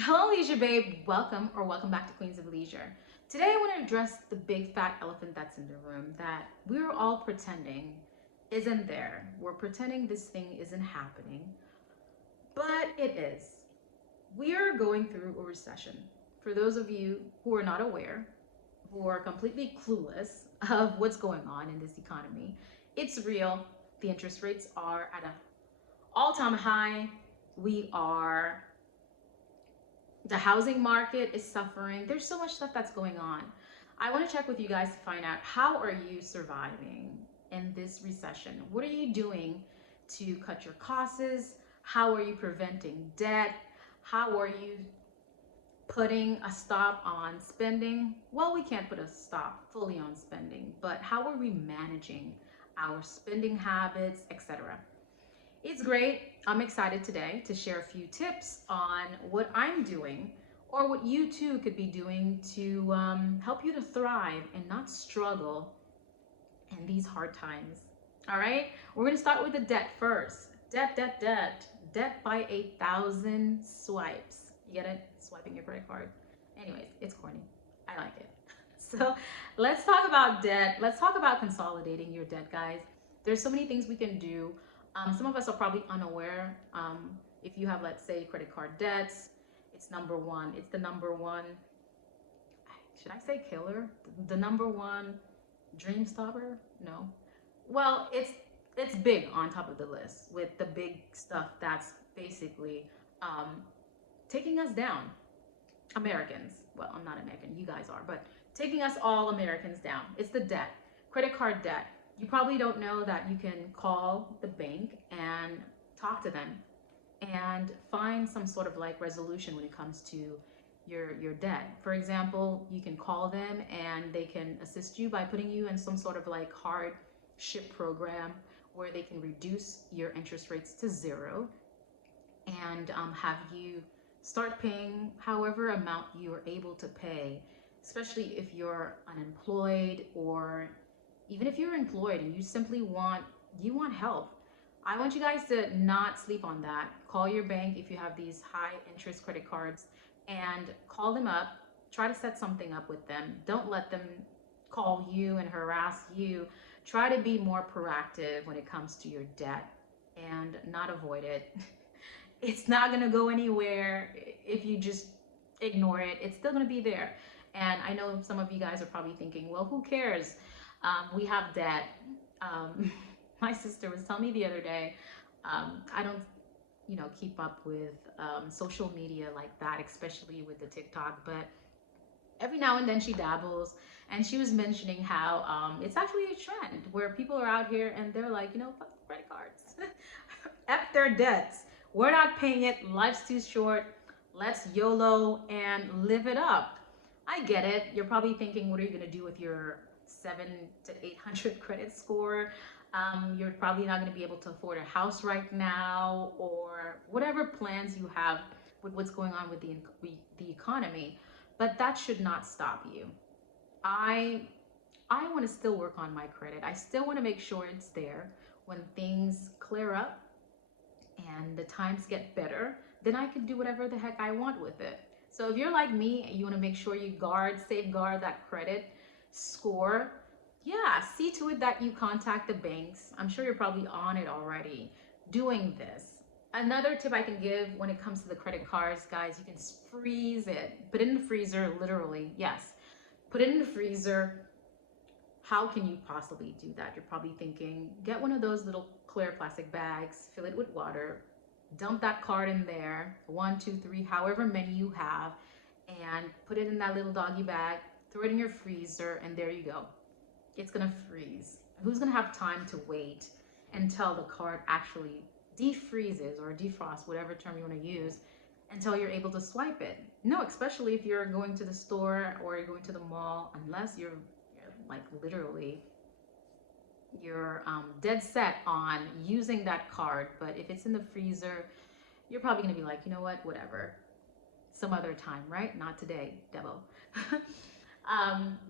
Hello, Leisure Babe. Welcome back to Queens of Leisure. Today, I want to address the big fat elephant that's in the room that we're all pretending isn't there. We're pretending this thing isn't happening, but it is. We are going through a recession. For those of you who are not aware, who are completely clueless of what's going on in this economy, it's real. The interest rates are at an all-time high. We are The housing market is suffering. There's so much stuff that's going on. I want to check with you guys to find out, how are you surviving in this recession? What are you doing to cut your costs? How are you preventing debt? How are you putting a stop on spending? Well, we can't put a stop fully on spending, but how are we managing our spending habits, etc.? It's great. I'm excited today to share a few tips on what I'm doing or what you too could be doing to help you to thrive and not struggle in these hard times. All right, we're going to start with the debt first. Debt by 8,000 swipes. You get it? Swiping your credit card. Anyways, it's corny. I like it. So let's talk about debt. Let's talk about consolidating your debt, guys. There's so many things we can do. Some of us are probably unaware. If you have, let's say, credit card debts, it's number one. It's the number one, should I say killer? The number one dream stopper? No. Well, it's big on top of the list with the big stuff that's basically um, taking us down. Americans. Well, I'm not American, you guys are, but taking us all Americans down. It's the debt, credit card debt. You probably don't know that you can call the bank and talk to them and find some sort of like resolution when it comes to your debt. For example, you can call them and they can assist you by putting you in some sort of like hardship program where they can reduce your interest rates to zero and have you start paying however amount you are able to pay, especially if you're unemployed, or even if you're employed and you want help. I want you guys to not sleep on that. Call your bank if you have these high interest credit cards and call them up. Try to set something up with them. Don't let them call you and harass you. Try to be more proactive when it comes to your debt and not avoid it. It's not going to go anywhere if you just ignore it. It's still going to be there. And I know some of you guys are probably thinking, well, who cares? We have debt. My sister was telling me the other day, I don't, keep up with social media like that, especially with the TikTok, but every now and then she dabbles, and she was mentioning how it's actually a trend where people are out here and they're like, fuck the credit cards. F their debts. We're not paying it. Life's too short. Let's YOLO and live it up. I get it. You're probably thinking, what are you going to do with your 700 to 800 credit score? You're probably not going to be able to afford a house right now, or whatever plans you have with what's going on with the economy. But that should not stop you. I I want to still work on my credit. I still want to make sure it's there when things clear up and the times get better, then I can do whatever the heck I want with it. So if you're like me, you want to make sure you safeguard that credit score, yeah, see to it that you contact the banks. I'm sure you're probably on it already doing this. Another tip I can give when it comes to the credit cards, guys, you can freeze it. Put it in the freezer, literally, yes. Put it in the freezer. How can you possibly do that? You're probably thinking, get one of those little clear plastic bags, fill it with water, dump that card in there, one, two, three, however many you have, and put it in that little doggy bag, throw it in your freezer, and there you go. It's gonna freeze. Who's gonna have time to wait until the card actually defreezes or defrosts, whatever term you want to use, until you're able to swipe it? No, especially if you're going to the store or you're going to the mall, unless you're like literally you're dead set on using that card. But if it's in the freezer, you're probably gonna be like, you know what, whatever, some other time, right? Not today, devil.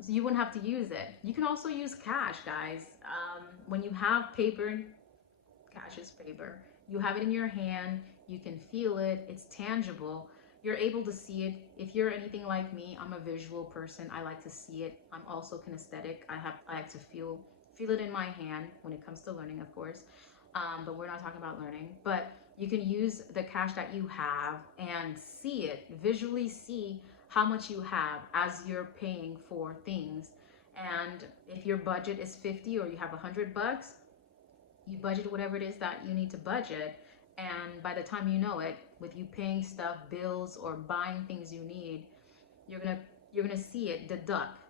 So you wouldn't have to use it. You can also use cash, guys. When you have paper, cash is paper. You have it in your hand. You can feel it. It's tangible. you're able to see it. If you're anything like me, I'm a visual person. I like to see it. I'm also kinesthetic. I like to feel it in my hand when it comes to learning, of course. But we're not talking about learning. But you can use the cash that you have and see it, visually see how much you have as you're paying for things. And if your budget is 50 or you have $100, you budget whatever it is that you need to budget, and by the time you know it, with you paying stuff, bills, or buying things you need, you're gonna you're gonna see it deduct,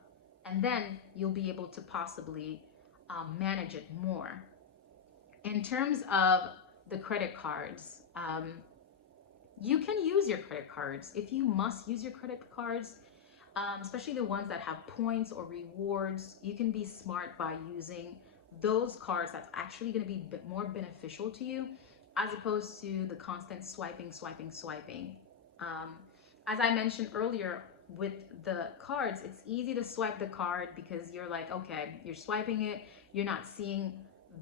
and then you'll be able to possibly manage it more. In terms of the credit cards, you can use your credit cards if you must use your credit cards, especially the ones that have points or rewards. You can be smart by using those cards that's actually going to be more beneficial to you, as opposed to the constant swiping. Um, as I mentioned earlier, with the cards, it's easy to swipe the card because you're like, okay, you're swiping it, you're not seeing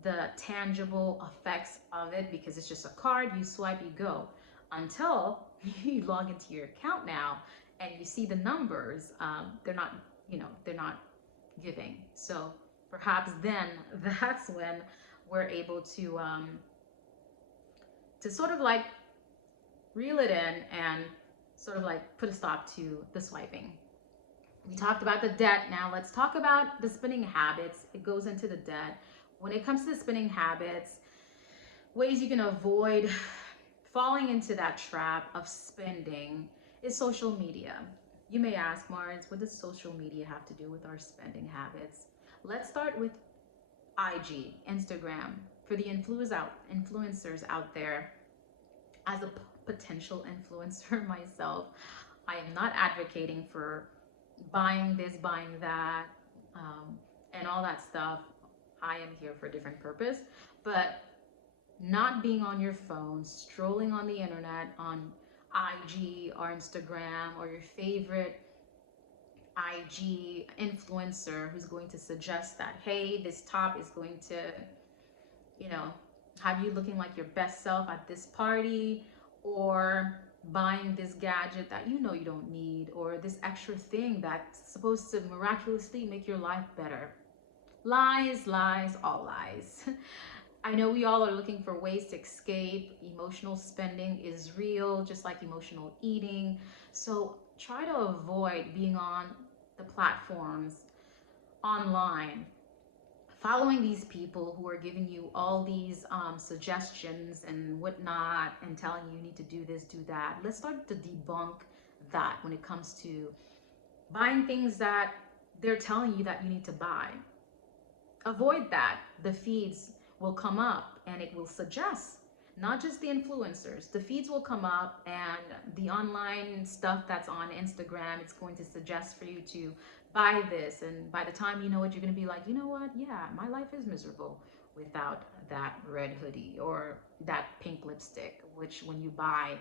the tangible effects of it because it's just a card, you swipe, you go, until you log into your account now and you see the numbers. They're not, they're not giving. So perhaps then that's when we're able to sort of like reel it in and sort of like put a stop to the swiping. We talked about the debt. Now let's talk about the spending habits. It goes into the debt. When it comes to the spending habits, ways you can avoid falling into that trap of spending is social media. You may ask, Mars, what does social media have to do with our spending habits? Let's start with IG, Instagram. For the influencers out there, as a potential influencer myself, I am not advocating for buying this, buying that, and all that stuff. I am here for a different purpose. But not being on your phone, strolling on the internet, on IG or Instagram, or your favorite IG influencer who's going to suggest that, hey, this top is going to, have you looking like your best self at this party, or buying this gadget that you know you don't need, or this extra thing that's supposed to miraculously make your life better. Lies, lies, all lies. I know we all are looking for ways to escape. Emotional spending is real, just like emotional eating. So try to avoid being on the platforms online, following these people who are giving you all these suggestions and whatnot, and telling you need to do this, do that. Let's start to debunk that when it comes to buying things that they're telling you that you need to buy. Avoid that. The feeds will come up and it will suggest, not just the influencers, the feeds will come up, and the online stuff that's on Instagram, it's going to suggest for you to buy this, and by the time you know it, you're going to be like, you know what, yeah, my life is miserable without that red hoodie or that pink lipstick, which when you buy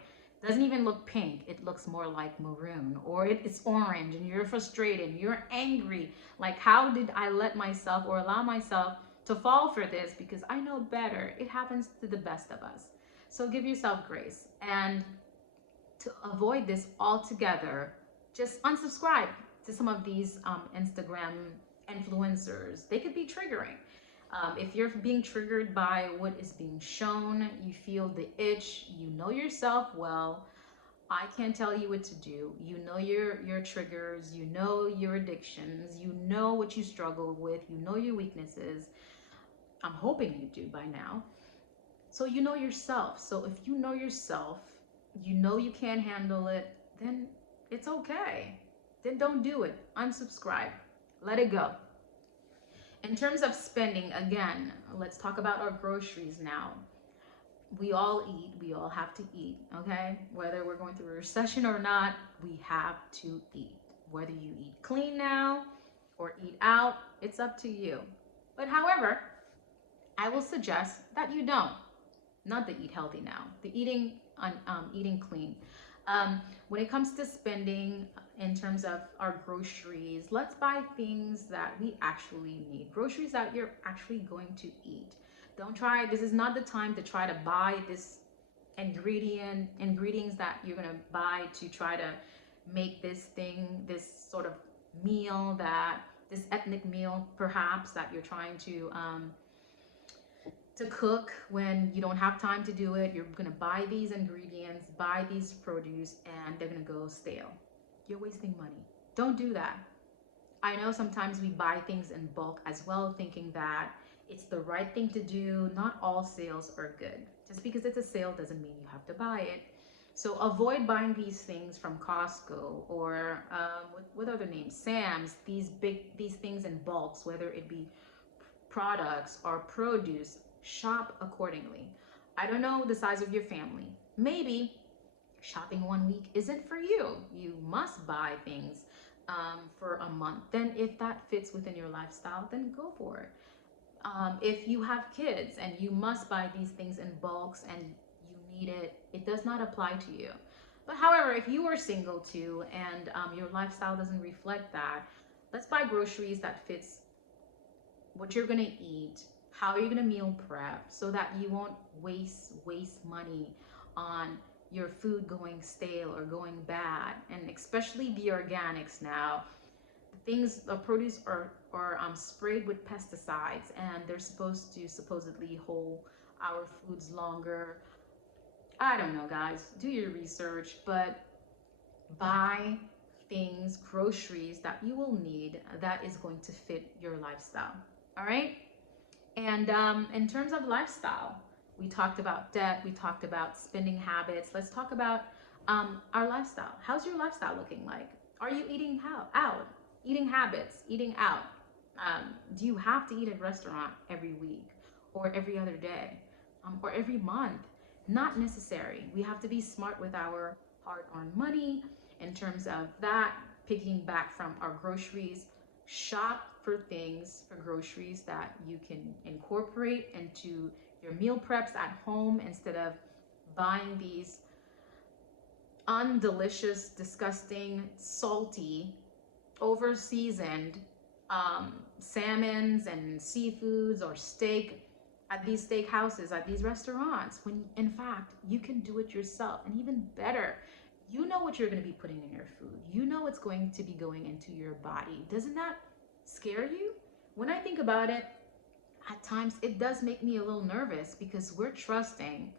doesn't even look pink, it looks more like maroon, or it's orange, and you're frustrated, you're angry, like, how did I let myself or allow myself to fall for this? Because I know better. It happens to the best of us. So give yourself grace. And to avoid this altogether, just unsubscribe to some of these Instagram influencers. They could be triggering. If you're being triggered by what is being shown, you feel the itch, you know yourself well. I can't tell you what to do. You know your triggers, you know your addictions, you know what you struggle with, you know your weaknesses. I'm hoping you do by now. So you know yourself. So if you know yourself, you know you can't handle it, then it's okay. Then don't do it. Unsubscribe. Let it go. In terms of spending, again, let's talk about our groceries now. We all eat. We all have to eat, okay? Whether we're going through a recession or not, we have to eat. Whether you eat clean now or eat out, it's up to you. But however, I will suggest that you don't. Not the eat healthy now, the eating clean. When it comes to spending in terms of our groceries, let's buy things that we actually need. Groceries that you're actually going to eat. Don't try, this is not the time to try to buy this ingredients that you're gonna buy to try to make this thing, this sort of meal, that this ethnic meal perhaps that you're trying to cook when you don't have time to do it. You're gonna buy these ingredients, buy these produce, and they're gonna go stale. You're wasting money. Don't do that. I know sometimes we buy things in bulk as well, thinking that it's the right thing to do. Not all sales are good. Just because it's a sale doesn't mean you have to buy it. So avoid buying these things from Costco or what other names, Sam's. These things in bulks, whether it be products or produce. Shop accordingly. I don't know the size of your family. Maybe shopping 1 week isn't for you. You must buy things for a month. Then if that fits within your lifestyle, then go for it. If you have kids and you must buy these things in bulks and you need it, it does not apply to you. But however, if you are single too and your lifestyle doesn't reflect that, let's buy groceries that fits what you're gonna eat, how you're gonna meal prep, so that you won't waste money on your food going stale or going bad. And especially the organics now, the produce are sprayed with pesticides, and they're supposed to supposedly hold our foods longer. I don't know, guys. Do your research, but buy things, groceries that you will need that is going to fit your lifestyle. All right. And in terms of lifestyle, we talked about debt, we talked about spending habits. Let's talk about our lifestyle. How's your lifestyle looking like? Are you eating out? Eating habits, eating out. Do you have to eat at a restaurant every week or every other day or every month? Not necessary. We have to be smart with our hard-earned money in terms of that, picking back from our groceries. Shop for groceries that you can incorporate into your meal preps at home instead of buying these undelicious, disgusting, salty, over-seasoned salmons and seafoods or steak at these steakhouses, at these restaurants, when in fact you can do it yourself. And even better, you know what you're going to be putting in your food. You know what's going to be going into your body. Doesn't that scare you? When I think about it, at times it does make me a little nervous because we're trusting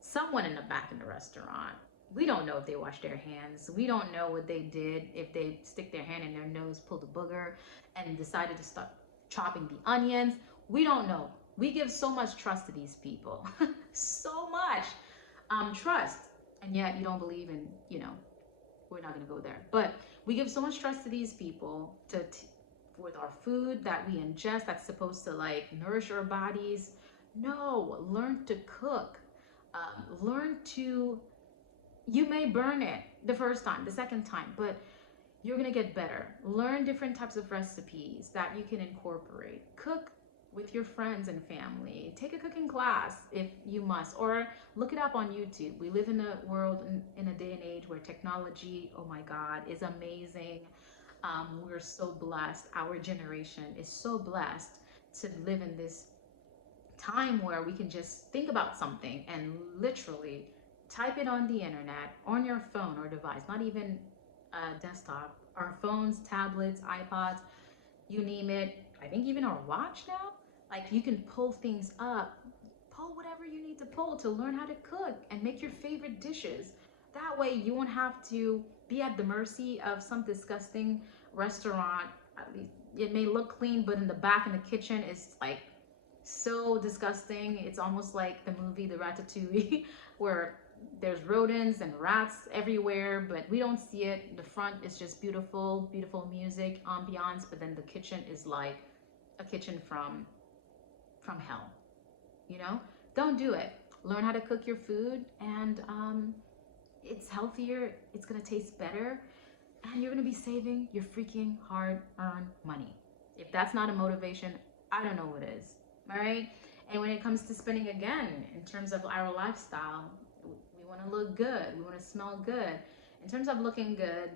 someone in the back in the restaurant. We don't know if they washed their hands. We don't know what they did, if they stick their hand in their nose, pulled a booger, and decided to start chopping the onions. We don't know. We give so much trust to these people. So much trust. And yet you don't believe in, we're not going to go there. But we give so much trust to these people with our food that we ingest that's supposed to nourish our bodies. No, learn to cook. You may burn it the first time, the second time, but you're gonna get better. Learn different types of recipes that you can incorporate. Cook with your friends and family. Take a cooking class if you must, or look it up on YouTube. We live in a world, in a day and age where technology, oh my God, is amazing. We're so blessed. Our generation is so blessed to live in this time where we can just think about something and literally type it on the internet, on your phone or device, not even a desktop. Our phones, tablets, iPods, you name it. I think even our watch now. You can pull things up, pull whatever you need to pull to learn how to cook and make your favorite dishes. That way you won't have to be at the mercy of some disgusting restaurant. At least it may look clean, but in the back in the kitchen is so disgusting. It's almost like the movie The Ratatouille where there's rodents and rats everywhere, but we don't see it. The front is just beautiful music, ambiance, but then the kitchen is like a kitchen from hell. Don't do it. Learn how to cook your food, and it's healthier, it's gonna taste better, and you're gonna be saving your freaking hard-earned money. If that's not a motivation, I don't know what is. All right. And when it comes to spending, again, in terms of our lifestyle, we want to look good, we want to smell good. In terms of looking good,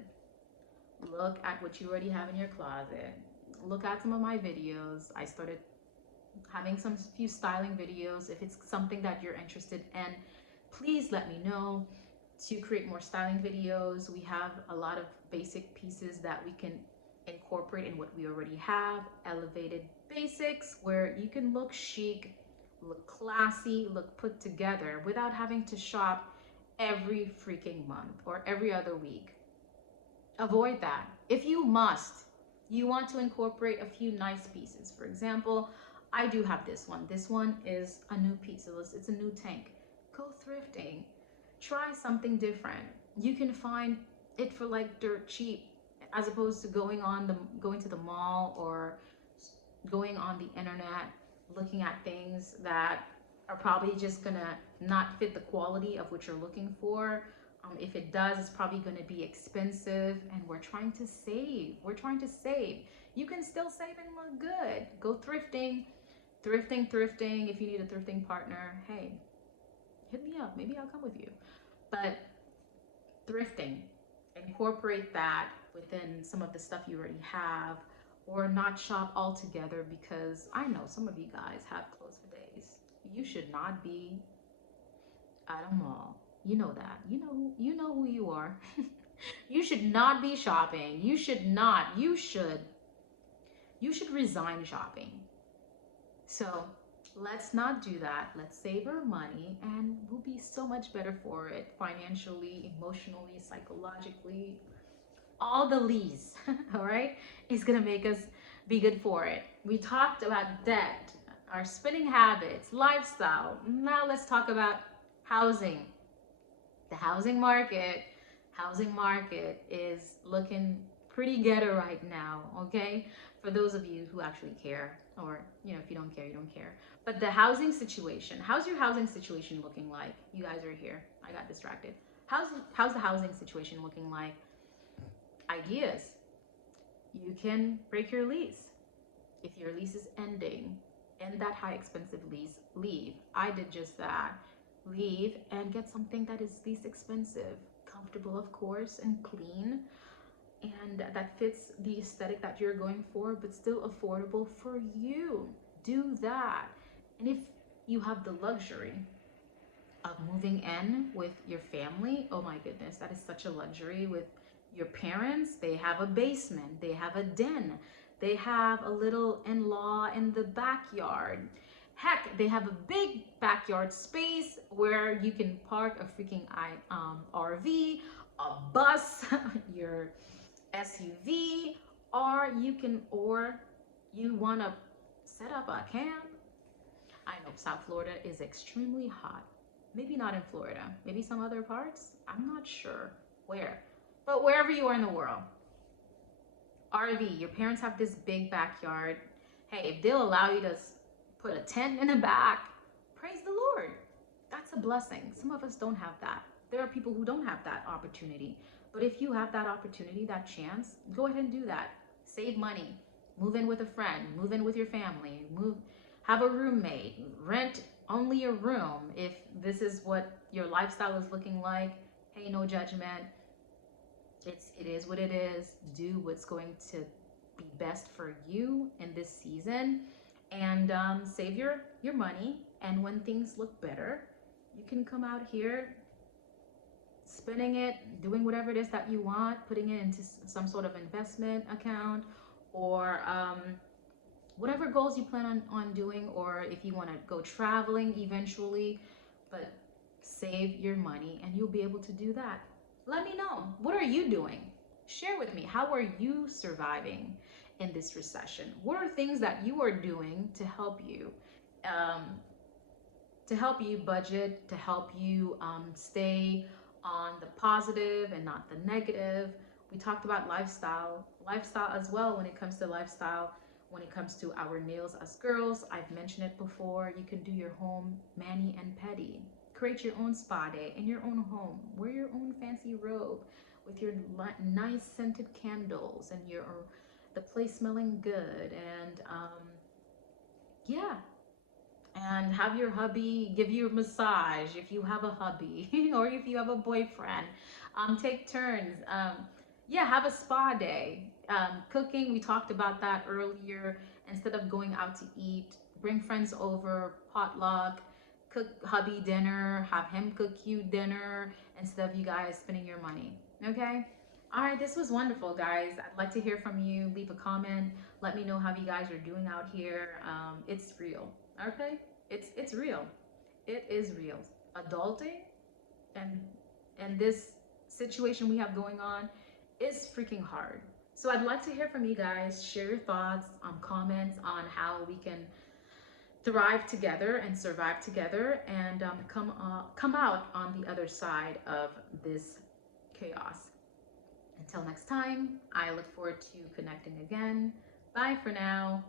look at what you already have in your closet. Look at some of my videos. I started having few styling videos. If it's something that you're interested in, please let me know to create more styling videos. We have a lot of basic pieces that we can incorporate in what we already have. Elevated basics where you can look chic, look classy, look put together without having to shop every freaking month or every other week. Avoid that. If you must, you want to incorporate a few nice pieces. For example, I do have this one. This one is a new piece. It's a new tank. Go thrifting. Try something different. You can find it for like dirt cheap as opposed to going to the mall or going on the internet looking at things that are probably just gonna not fit the quality of what you're looking for. If it does, it's probably going to be expensive, and we're trying to save. We're trying to save. You can still save and look good. Go thrifting, thrifting. If you need a thrifting partner, hey, hit me up. Maybe I'll come with you. But thrifting, incorporate that within some of the stuff you already have, or not shop altogether, because I know some of you guys have clothes for days. You should not be at a mall. You know that. You know who you are. You should not be shopping. You should resign shopping. So let's not do that. Let's save our money and we'll be so much better for it financially, emotionally, psychologically. All the least, all right? It's gonna make us be good for it. We talked about debt, our spending habits, lifestyle. Now let's talk about housing. The housing market is looking pretty ghetto right now, okay? For those of you who actually care, or if you don't care, you don't care. But the housing situation, how's your housing situation looking like? You guys are here. I got distracted. How's the housing situation looking like? Ideas. You can break your lease. If your lease is ending, end that high expensive lease, leave. I did just that. Leave and get something that is least expensive, comfortable of course, and clean, and that fits the aesthetic that you're going for, but still affordable for you. Do that. And if you have the luxury of moving in with your family, oh my goodness, that is such a luxury. With your parents, they have a basement, they have a den, they have a little in-law in the backyard. Heck, they have a big backyard space where you can park a freaking RV, a bus, your SUV, or you want to set up a camp. I know South Florida is extremely hot. Maybe not in Florida, maybe some other parts. I'm not sure where, but wherever you are in the world. RV, your parents have this big backyard. Hey, if they'll allow you to put a tent in the back, praise the Lord. That's a blessing. Some of us don't have that. There are people who don't have that opportunity. But if you have that opportunity, that chance, go ahead and do that. Save money. Move in with a friend. Move in with your family. Have a roommate. Rent only a room. If this is what your lifestyle is looking like, hey, no judgment. It is what it is. Do what's going to be best for you in this season. And save your money, and when things look better, you can come out here spending it, doing whatever it is that you want, putting it into some sort of investment account, or whatever goals you plan on doing, or if you want to go traveling eventually. But save your money and you'll be able to do that. Let me know, what are you doing? Share with me, how are you surviving in this recession? What are things that you are doing to help you budget, to help you stay on the positive and not the negative? We talked about lifestyle as well. When it comes to lifestyle, when it comes to our nails as girls, I've mentioned it before, you can do your home mani and pedi. Create your own spa day in your own home. Wear your own fancy robe with your nice scented candles and the place smelling good, and yeah, and have your hubby give you a massage if you have a hubby or if you have a boyfriend. Take turns. Yeah, have a spa day. Cooking, we talked about that earlier. Instead of going out to eat, bring friends over, potluck, cook hubby dinner, have him cook you dinner instead of you guys spending your money. Okay? All right, this was wonderful, guys. I'd like to hear from you. Leave a comment. Let me know how you guys are doing out here. It's real. Okay? It's real. It is real. Adulting and this situation we have going on is freaking hard. So I'd like to hear from you guys. Share your thoughts, comments on how we can thrive together and survive together, and come out on the other side of this chaos. Until next time, I look forward to connecting again. Bye for now.